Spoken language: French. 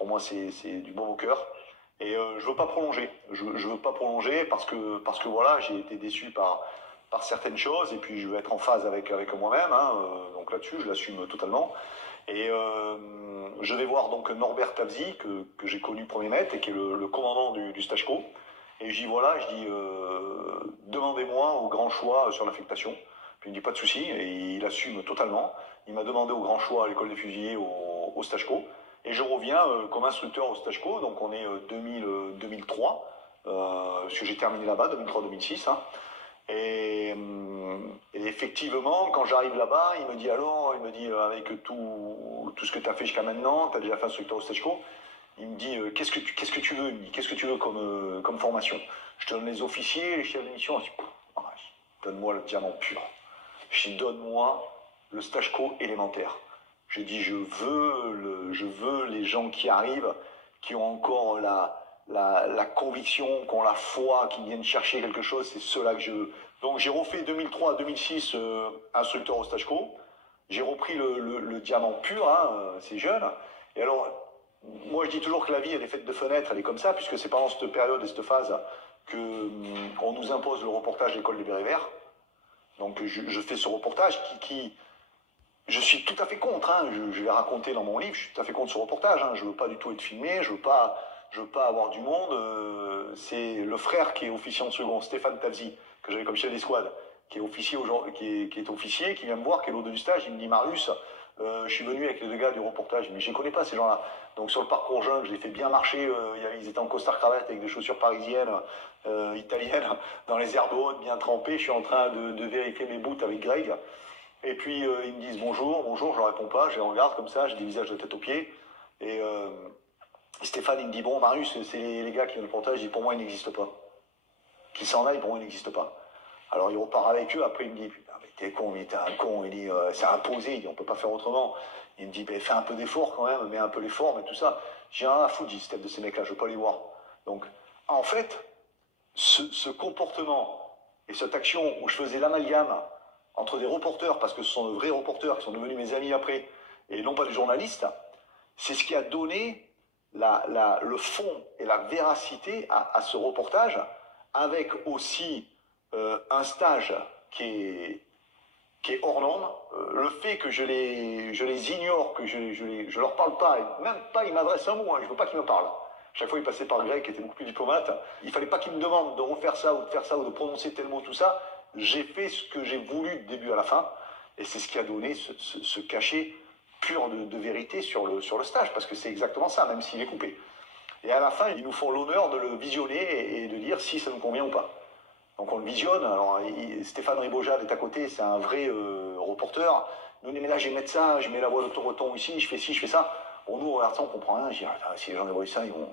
Pour moi, c'est du bon au cœur. Et je veux pas prolonger. Je veux pas prolonger parce que voilà, j'ai été déçu par certaines choses et puis je veux être en phase avec moi-même. Hein, donc là-dessus, je l'assume totalement. Et je vais voir donc Norbert Tavzi que j'ai connu premier mètre et qui est le commandant du Stachko. Et je dis voilà, je dis demandez-moi au grand choix sur l'affectation. Puis il me dit pas de souci et il assume totalement. Il m'a demandé au grand choix à l'école des fusiliers au Stachko. Et je reviens comme instructeur au Stachko, donc on est 2003, parce que j'ai terminé là-bas, 2003-2006. Hein. Et, et effectivement, quand j'arrive là-bas, il me dit alors, il me dit avec tout ce que tu as fait jusqu'à maintenant, tu as déjà fait instructeur au Stachko, il me dit qu'est-ce que tu veux, il me dit, qu'est-ce que tu veux comme formation. Je te donne les officiers, les chefs de mission, je dis, donne-moi le diamant pur. Je dis donne-moi le Stachko élémentaire. J'ai dit je veux les gens qui arrivent, qui ont encore la conviction, qui ont la foi, qui viennent chercher quelque chose, c'est ceux-là que je veux. Donc j'ai refait 2003-2006 instructeur au Stachko. J'ai repris le diamant pur, hein, c'est jeune. Et alors, moi je dis toujours que la vie elle est faite de fenêtres, elle est comme ça, puisque c'est pendant cette période et cette phase qu'on nous impose le reportage de l'école des Bérets Verts. Donc je fais ce reportage qui je suis tout à fait contre, hein, je l'ai raconté dans mon livre, je suis tout à fait contre ce reportage, hein, je veux pas du tout être filmé, je veux pas avoir du monde, c'est le frère qui est officier en second, Stéphane Tavzi, que j'avais comme chef d'escouade, qui est officier aujourd'hui, qui est officier, qui vient me voir, qui est l'autre du stage, il me dit Marius, je suis venu avec les deux gars du reportage, mais je les connais pas ces gens-là. Donc sur le parcours jeune, je les fais bien marcher, ils étaient en costard cravate avec des chaussures parisiennes, italiennes, dans les herbes hautes, bien trempées, je suis en train de vérifier mes boots avec Greg. Et puis ils me disent bonjour, je leur réponds pas, je les regarde comme ça, je dévisage de tête aux pieds. Et Stéphane il me dit bon Marius, c'est les gars qui viennent le reportage, je dis pour moi il n'existe pas. Qu'ils s'en aillent, pour moi il n'existe pas. Alors il repart avec eux, après il me dit putain mais t'es con, mais t'es un con, il dit c'est imposé, il dit on peut pas faire autrement. Il me dit ben, fais un peu d'effort quand même, mets un peu l'effort, mais tout ça. J'ai rien à foutre, j'ai de ces mecs-là, je veux pas les voir. Donc en fait, ce comportement et cette action où je faisais l'amalgame entre des reporters, parce que ce sont de vrais reporters qui sont devenus mes amis après, et non pas des journalistes, c'est ce qui a donné le fond et la véracité à ce reportage, avec aussi un stage qui est hors norme, le fait que je les ignore, que je leur parle pas, et même pas ils m'adressent un mot, hein, je veux pas qu'ils me parlent. Chaque fois, il passait par Greg, qui était beaucoup plus diplomate. Il fallait pas qu'il me demande de refaire ça ou de faire ça ou de prononcer tel mot, tout ça. J'ai fait ce que j'ai voulu du début à la fin. Et c'est ce qui a donné ce cachet pur de vérité sur le stage, parce que c'est exactement ça, même s'il est coupé. Et à la fin, ils nous font l'honneur de le visionner et de dire si ça nous convient ou pas. Donc on le visionne. Alors Stéphane Ribojade est à côté, c'est un vrai reporter. Nous, mais là, je vais mettre ça, je mets la voix de ton ici, je fais ci, je fais ça. Bon, nous, on regarde ça, on comprend rien. Je dis, si les gens voient ça, ils vont